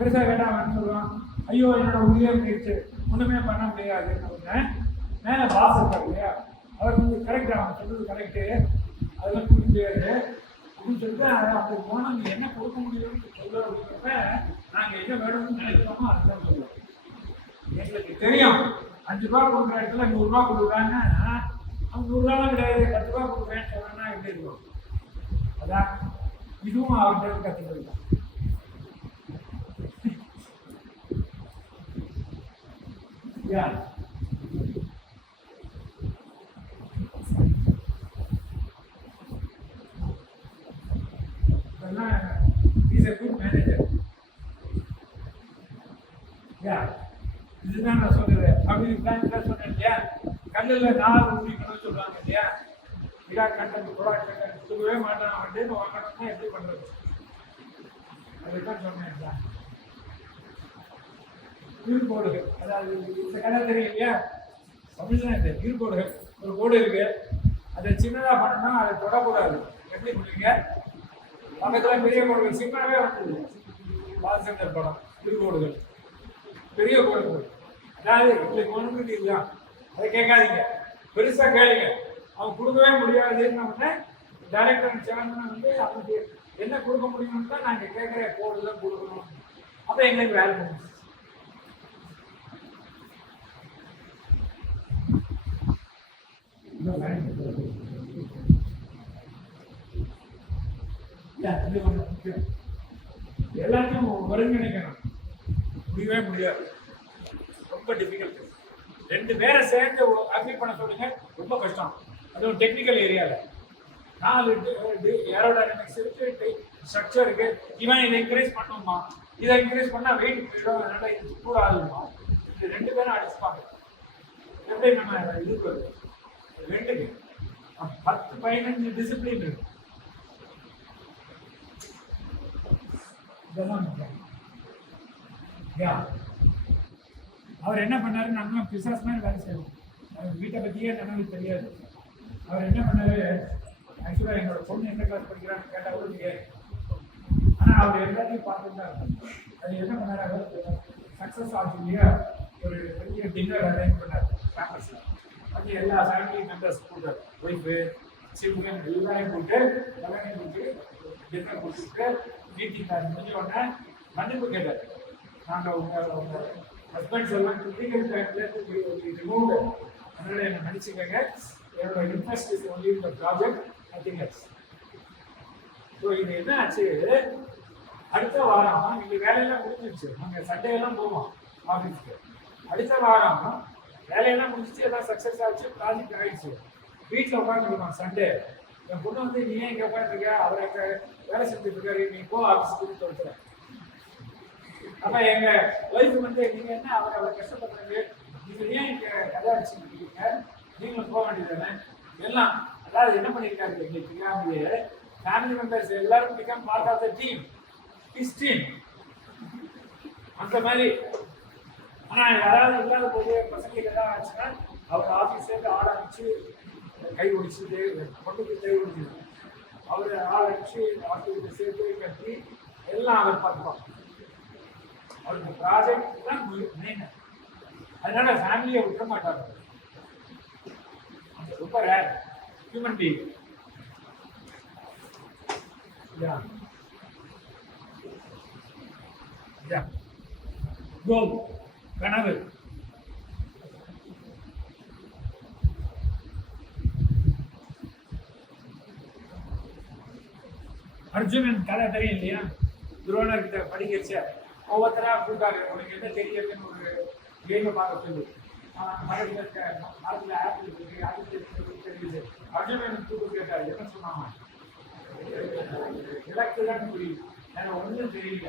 பெருசாக கேட்டால் அவன் சொல்லுவான், ஐயோ என்னோட உயிரே போயிடுச்சு, ஒன்றுமே பண்ண முடியாதுன்னு. மேலே பாஸ் இருக்கார் இல்லையா, அவர் வந்து கரெக்ட், அவன் சொல்றது கரெக்டு, அதெல்லாம் கொடுக்க முடியாது அப்படின்னு சொல்லிட்டு அப்படி போனால் நீ என்ன கொடுக்க முடியும்னு சொல்ல அப்படிங்கிறப்ப நாங்கள் என்ன வேணும்னு நினைக்கிறோமோ அதுதான் சொல்லுவோம். எங்களுக்கு தெரியும் 5 ரூபா கொடுக்குற இடத்துல 100 ரூபா கொடுக்குறாங்கன்னா அவங்க 100 ரூபாலாம் கிடையாது, 10 ரூபா கொடுக்குறேன்னு சொல்றேன்னா எப்படி இருக்கும்? அதான் இதுவும் அவர்கிட்ட கற்றுக்கிறது தான். Yeah. He's a good manager. Yeah. இதுதான் நான் சொல்றது. அப்படி தான் சொன்னேன் இல்லையா, கல்லில் 4 ஊழிக்கணும்னு சொல்றாங்க இல்லையா, விடா கண்டென்ட் ப்ராடக்ட் கண்டென்ட் கொடுக்கவே மாட்டான் அப்படின்னு வாங்கணும்னா எப்படி பண்றது? அதுதான் சொன்னேன் இல்லையா. ஈர்கோடுகள், அதாவது இந்த கதை தெரியும் இல்லையா, தமிழ்தான் இது. ஈர்கோடுகள் ஒரு கோடு இருக்கு, அதை சின்னதாக பண்ணணும்னா அதை தொடக்கூடாது. எப்படி பண்ணுவீங்க? பக்கத்தில் பெரிய கோடுகள் சின்னவே வந்தது பாலச்சந்தர் படம். ஈர்கோடுகள் பெரிய கோடுகள், அதாவது உங்களுக்கு ஒன்று இதுதான். அதை கேட்காதீங்க, பெருசாக கேளுங்க. அவங்க கொடுக்கவே முடியாதுன்னு டைரக்டர் சேர்ந்து வந்து அவங்களுக்கு என்ன கொடுக்க முடியும்னு தான் நாங்கள் கேட்குற கோடு தான் கொடுக்கணும். அப்போ எங்களுக்கு வேலை பண்ணுங்க. எல்லாத்தையும் ஒருங்கிணைக்கணும், முடியவே முடியாது, ரொம்ப டிஃபிகல்ட். 2 பேரை சேர்ந்து அக்ரி பண்ண சொல்லுங்க, ரொம்ப கஷ்டம். அது ஒரு டெக்னிக்கல் ஏரியாவில் 4 ஏரோடைனமிக்ஸ் இருக்கு, ஸ்ட்ரக்சர் இருக்கு. இவன் இதை என்கரேஜ் பண்ணுமா, இதை என்கரேஜ் பண்ணா வெயிட் போயிடும், அதனால இது கூட ஆகுமா, இது 2 பேரும் அடிச்சுப்பாங்க. எப்படி நம்ம இது 2 10-15 டிசிப்ளின் இருக்கு. இதெல்லாம் அவர் என்ன பண்ணாரு, நம்ம பிசாஸ் மாதிரி வேலை செய்வோம். அவர் வீட்டை பற்றியே நமக்கு தெரியாது. அவர் என்ன பண்ணாரு, ஆக்சுவலாக என்னோட பொண்ணு எந்த கிளாஸ் படிக்கிறான்னு கேட்டால் கூட தெரியாது. ஆனால் அவர் எல்லாத்தையும் பார்த்துட்டு தான் இருக்காரு. அது என்ன பண்ணாரு, அவர் சக்ஸஸ் ஆச்சு இல்லையா, ஒரு பெரிய டின்னர் அரேஞ்ச் பண்ணார் கேம்பஸில். அது எல்லா ஃபேமிலி மெம்பர்ஸ் கூட்டார், ஒய்ஃபு சில்ட்ரன் எல்லாரையும் கூப்பிட்டு எல்லாரையும் கூப்பிட்டு டின்னர் கொடுத்துட்டு மீட்டிங் முடிஞ்ச உடனே மன்னிப்பு கேட்டார். நாங்கள் உங்கள் ஹஸ்பண்ட்ஸ் எல்லாம் கிரிட்டிக்கல் டைமில் ரிமூவ், அதனால என்னை மன்னிச்சுக்கங்க, என்னோட இன்ட்ரெஸ்ட் இஸ் ஒன்லி இந்த ப்ராஜெக்ட், நத்திங் எல்ஸ். ஸோ இது என்ன ஆச்சு, அடுத்த வாரம் இங்கே வேலையெல்லாம் முடிஞ்சிருச்சு. நாங்கள் சண்டே எல்லாம் போவோம் ஆஃபீஸ்க்கு. அடுத்த வாரம் வேலையெல்லாம் முடிஞ்சிச்சு, எல்லாம் சக்ஸஸ் ஆச்சு, ப்ராஜெக்ட் ஆகிடுச்சு. வீட்டில் உட்காந்துருக்கோம் சண்டே. என் பொண்ணு வந்து நீ ஏன் இங்கே உட்காந்துருக்க, அவர் அங்கே வேலை செஞ்சுட்டு இருக்காரு, நீ போ ஆஃபீஸுக்கு சொல்கிறேன். அப்போ எங்கள் ஒய்ஃபு வந்து நீங்கள் என்ன அவரை கஷ்டப்படுறது, நீங்கள் ஏன் இங்கே கதை அடிச்சுருக்கீங்க, நீங்களும் போக வேண்டியதானே எல்லாம். அதாவது என்ன பண்ணியிருக்காரு, எங்களுக்கு தெரியாமலே ஃபேமிலி மெம்பர்ஸ் எல்லாரும் become part of the team, his team அந்த மாதிரி. ஆனால் யாராவது இல்லாத போது பசங்களுக்கு எதாவது ஆச்சுன்னா அவர் ஆஃபீஸ்லேருந்து ஆட அனுப்பிச்சு கை ஒடிச்சுட்டு பொண்ணுக்கு கை ஒடிச்சுது, அவர் ஆள் அனுப்பிச்சு ஆஃபீஸை சேர்த்து கட்டி எல்லாம் அவர் பார்த்துப்பாங்க. அவருக்கு ப்ராஜெக்ட் தான் மெயின். அதனால ஃபேமிலியை விட்டுற மாட்டாங்க. ரொம்ப ரேர் ஹியூமன் பீயிங். கோல் கனவு. அர்ஜுனன் கதை தெரியும் இல்லையா, துரோணர்கிட்ட படிக்க வச்ச ஒவ்வொருத்தரா கூட்டாரு, உனக்கு என்ன தெரியுதுன்னு ஒரு கேமை பார்க்க சொல்லு. மரத்தில் ஆப்பிள் இருக்கு, ஆப்பிள் தெரியுது. அர்ஜுனன் தூக்கு கேட்டாரு, என்ன சொன்னாங்க, எனக்கு தான் புரியுது, எனக்கு ஒன்றும் தெரியல.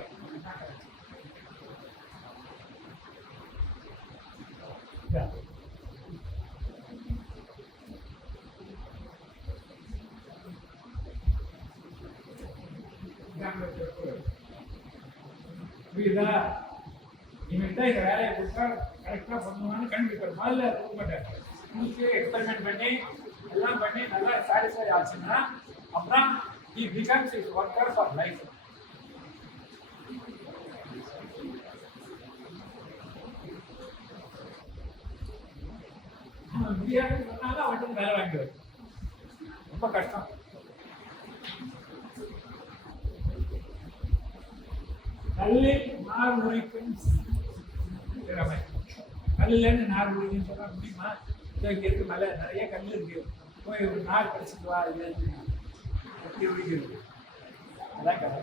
புரியுதா? இவன்கிட்ட இந்த வேலையை கொடுத்தா கரெக்டாக பண்ணுவான்னு கண்டுபிடிப்பார். முதல்ல கொடுக்க மாட்டார், முடிச்சு எக்ஸ்பெரிமெண்ட் பண்ணி எல்லாம் பண்ணி நல்லா சாட்டிஸ்ஃபை ஆச்சுன்னா அப்புறம் he becomes his worker for life. நம்ம முடியாதுன்னு சொன்னாலும் அவன்கிட்ட வேலை வாங்கிடுவார். ரொம்ப கஷ்டம். கல்லில் நார் உரிக்கும் திறமை. கல்லுலேருந்து நார் உரிக்குன்னு சொன்னா முடியுமா? இங்கே இருக்கு மேலே நிறைய கல் இருக்கு, போய் ஒரு நார் படிச்சுட்டு வா, இல்லை எப்படி உரிக்கிறது? அதான் கதை.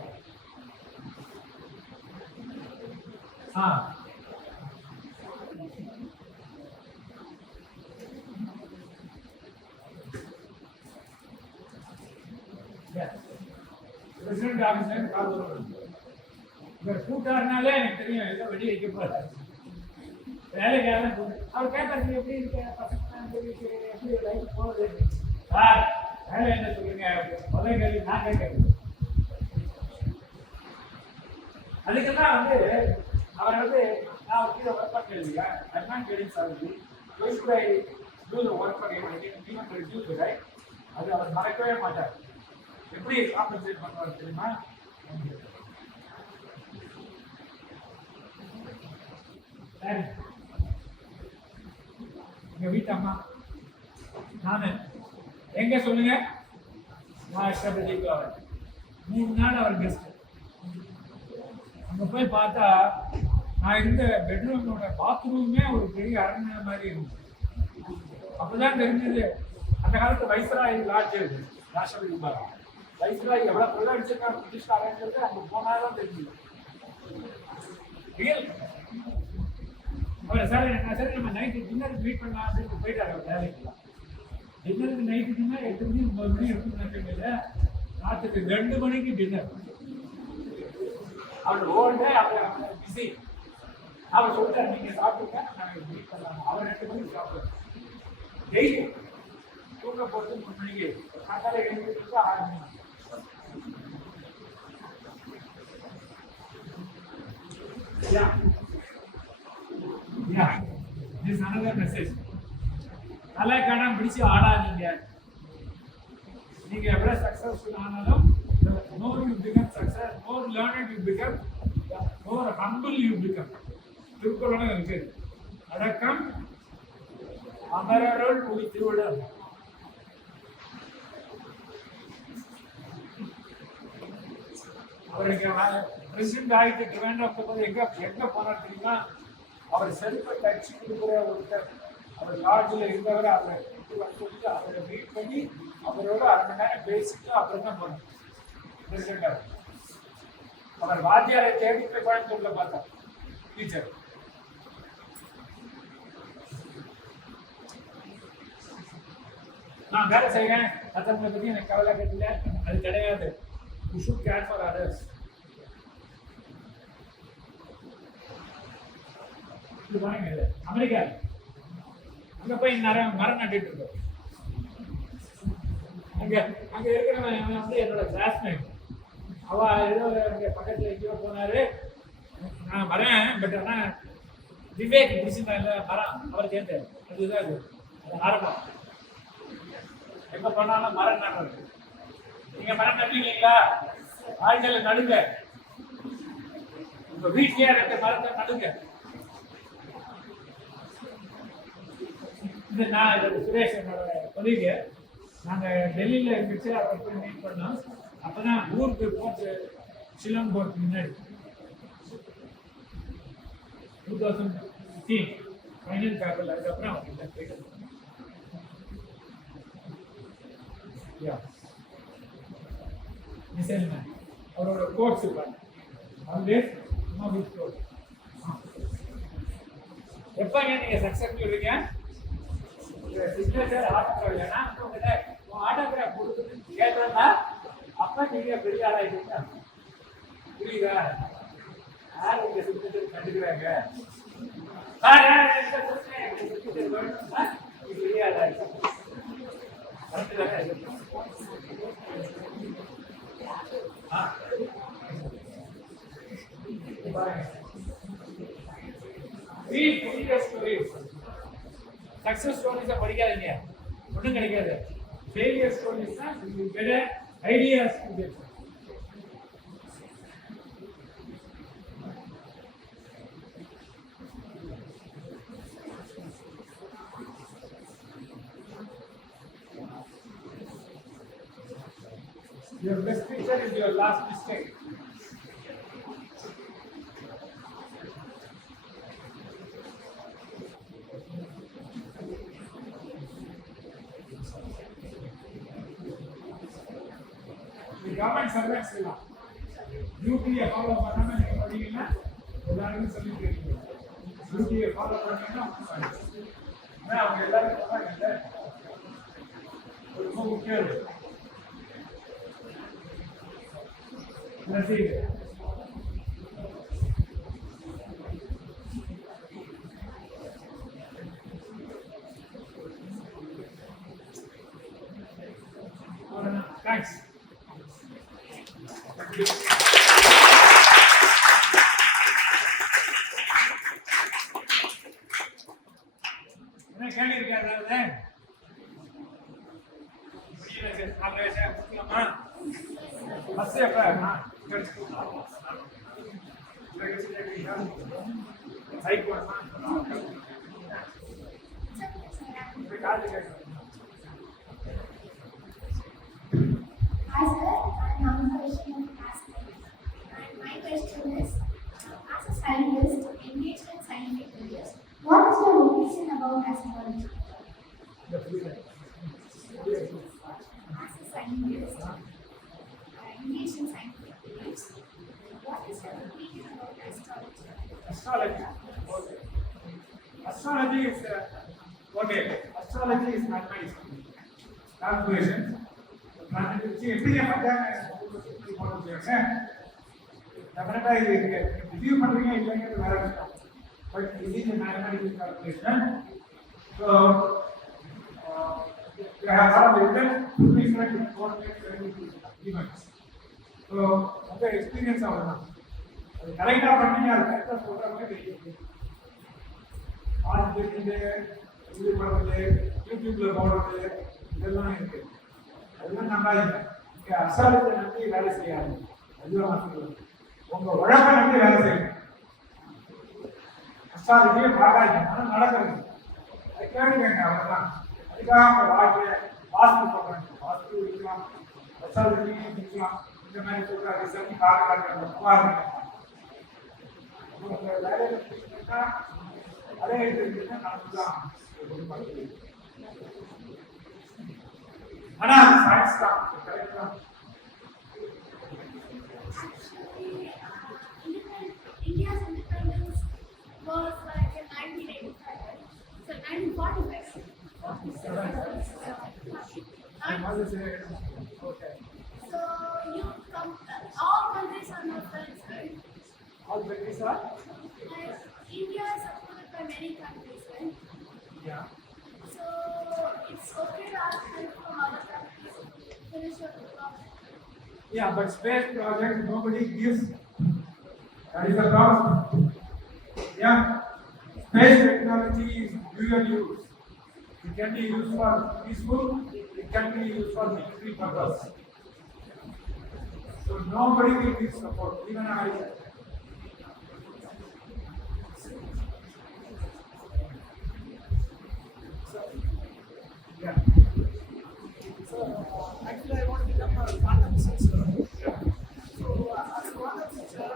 பிரசிடென்ட் ஆஃபீஸ்ல கால் வருவாங்க. இவர் கூட்டாருனாலே எனக்கு தெரியும் ஏதோ வெடி வைக்க போறாரு. வேலைக்காக அவர் கேட்கறது எப்படி இருக்க பசங்க, எப்படி லைஃப் போகுது சார், வேலை என்ன சொல்லுங்க, முதல் கேள்வி நான் கேட்கறது. அதுக்கெல்லாம் அவர் நான் கீழே ஒர்க் பண்ண இல்லையா, அட்வான்ஸ் ட்ரேடிங் சார்ஜ் ஒர்க் பண்ணி அது அவர் மறக்கவே மாட்டார். எப்படி காம்பன்சேட் பண்ணுவார் தெரியுமா? எங்க வீட்டு அம்மா நானு எங்க சொல்லுங்க, நான் இஷ்டப்படிக்கு அவர் 3 நாள் அவர் கெஸ்ட். அங்க போய் பார்த்தா நான் இருந்த பெட்ரூமோட பாத்ரூமே ஒரு பெரிய அரண்மனை மாதிரி இருந்துச்சு. அப்பதான் தெரிஞ்சது அந்த காலத்து வைஸ்ராய் லாட்ஜ் இருக்கு, ராஷ்டிரபதி பாரா வைஸ்ராய் எவ்வளவு பொருள் அடிச்சிருக்காங்க பிரிட்டிஷ்காரங்கிறது அங்க போனாதான் தெரிஞ்சது. அவர் சார் சரி நம்ம நைட்டு டின்னருக்கு மீட் பண்ணலாம் அப்படின்னு போயிட்டாரு. அவர் வேலைக்கு டின்னருக்கு நைட்டு டின்னர் 8 மணி 9 மணி இருக்குன்னு ராத்திரி 2 மணிக்கு டின்னர். அவர் ஓல்டே அவர் பிஸி. அவர் சொல்லிட்டார் நீங்க சாப்பிடுங்க, நாங்கள் மீட் பண்ணலாம். அவர் 2 மணிக்கு சாப்பிடுவார். டெய்லி தூங்க போகிறது 3 மணிக்கு, காத்தால 7 மணிக்கு 6 மணி. This another message. கலைக்கடம் பிடிச்சு ஆடாதீங்க. நீங்க எவ்வளவு சக்சஸ்ஃபுல் ஆனாலும் the more you become success, more learned you become, the more humble you become. திருக்குறளும் இருக்கு. அடக்கம் அமரருள் உயிர்த்திவிடும். அவருக்கு பிரசிடென்ட் ஆகிட்டு ட்ரிவாண்ட்ரம் எங்க போனார் தெரியுமா? அவர் செல்ஃபை டச் கொடுக்குற ஒருத்தர், அவர் லாட்ஜில் இருந்தவர், அவரை சொல்லி அவரை மீட் பண்ணி அவரோட 1/2 மணி நேரம் பேசிட்டு அப்புறம் தான் போனார் பிரசிடென்ட். அவர் வாத்தியாரை தேடி போய் கோயம்புத்தூர்ல பார்த்தார் டீச்சர். நான் வேலை செய்யறேன், மற்றவங்களை பத்தி எனக்கு கவலை கட்டல, அது கிடையாது. You should care for others. America அங்க போய் மரம் நட்டுட்டு இருக்கோம். அங்க அங்க இருக்கிறவன் என்னோட கிளாஸ்மேட். அவ ஏதோ அங்க பக்கத்துல எங்கேயோ போனாரு, நான் வரேன், பட் ஆனா விவேக் பிடிச்சிருந்தாங்க மரம், அவரை சேர்ந்தேன். அதுதான் அது ஆரம்பம். எங்க போனாலும் மரம் நடுறது. நீங்க மரம் நட்டுறீங்களா? ஆண்களை நடுங்க, உங்க வீட்லயே 2 மரத்தை நடுங்க. நான் இதோட சுரேஷ் என்னோட கொலீக, நாங்கள் டெல்லியில் இருந்துச்சு, அவரை போய் மீட் பண்ணோம். அப்போ தான் ஊருக்கு போட்டு ஷில்லாங் போகிறதுக்கு முன்னாடி 2015 ஃபைனல் பேப்பரில். அதுக்கப்புறம் அவங்க போயிட்டு மிசைல் மேன் அவரோட கோட்ஸ் இருப்பாங்க. Always quote. எப்போங்க நீங்கள் சக்ஸஸ் சொல்றீங்க? சிக்னேச்சர் ஆட்டோகிராஃப் இல்லைன்னா ஆட்டோகிராஃப் கொடுத்துட்டு கேட்டோம்னா அப்போ நீங்கள் பெரிய ஆளாயிட்டீங்க. புரியுதா? யார் உங்கள் சிக்னேச்சர் கண்டுக்கிறாங்க? பெரிய ஆளாயிட்டோம். சக்சஸ் ஸ்டோரிஸை படிக்காதீங்க, ஒன்றும் கிடைக்காது. ஃபெயிலியர் ஸ்டோரிஸ் தான் பெரிய ideas. Your best picture is your last mistake. The government servants எல்லாம் டியூட்டியை ஃபாலோ பண்ணாம நீங்க படிங்கன்னா எல்லாருக்கும் சொல்லி கேட்குங்க. டியூட்டியை ஃபாலோ பண்ணீங்கன்னா ஆனால் அவங்க எல்லாரும் சொன்னாங்க ரொம்ப முக்கியம். நன்றி. தேங்க்ஸ். என்ன கேள்வி இருக்கா? அதாவது முக்கியமா பஸ் எப்ப சைக் காலேஜ் கேட்கணும். Hi sir, I'm Namita from class 10. And my question is, as a scientist engaged in scientific videos, what is your opinion about astrology? As a scientist engaged in scientific videos, what is your opinion about astrology? Astrology. Okay. Astrology is okay. Astrology is mathematics. Calculation. எப்படிங்க டெஃபினட்டா இது review பண்றீங்க இல்லைங்கிறது வேற விஷயம். But இது is mathematical calculation. So you have lot of different coordinates events. So உங்க experience அவ்வளோதான். அது கரெக்டாக பண்ணீங்க, அது கரெக்டாக சொல்கிற மாதிரி பார்த்துட்டு இது பண்ணுறது, யூடியூப்ல போடுறது இதெல்லாம் இருக்கு. அதெல்லாம் நம்பாதீங்க. இங்கே அசாலத்தை நம்பி வேலை செய்யாது. அதுதான் நான் சொல்லுவேன். உங்க உழைப்பை நம்பி வேலை செய்யணும். அசாலத்தையே பார்க்காதீங்க. ஆனால் நடக்கிறது அது கேட்டுக்கங்க. அவ்வளோதான். அதுக்காக உங்க வாழ்க்கையை வாஸ்து சொல்றாங்க. வாஸ்து இருக்கலாம், அசாலத்தையும் இருக்கலாம். இந்த மாதிரி சொல்ற ரிசல்ட் பார்க்க உங்க வேலையில பிடிச்சிருந்தா அதே எடுத்துக்கிட்டா நடந்துதான். ஆனா சயின்ஸ் தான் கரெக்ட் தான். India's independence was like in 1985. So 1945. Okay. So you come, all countries are not friends, right? All countries are? Like India is supported by many countries, right? Yeah. So it's okay to ask help from other countries to finish your project. Yeah, but space project nobody gives. That is the problem. Yeah. Space technology is dual use. It can be used for peaceful, it can be used for military purpose. So nobody will give support, even I. Yeah. So actually I want to become a quantum sensor. So as a quantum sensor,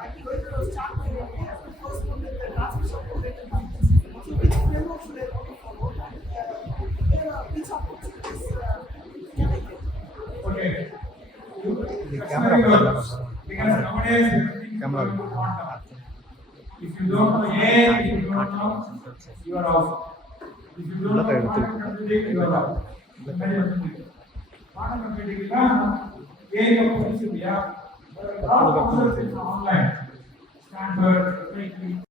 I'm going to start my first one with the transmission of data. So which framework should I want to follow? Which opportunities can I get? Okay. Camera. Because nowadays everything is Camera. going to quantum. If you don't know A, if you don't know, you are out. If you don't know quantum computing, you are out. Quantum computing is A options, yeah. But a lot of options is online. Stanford, MIT,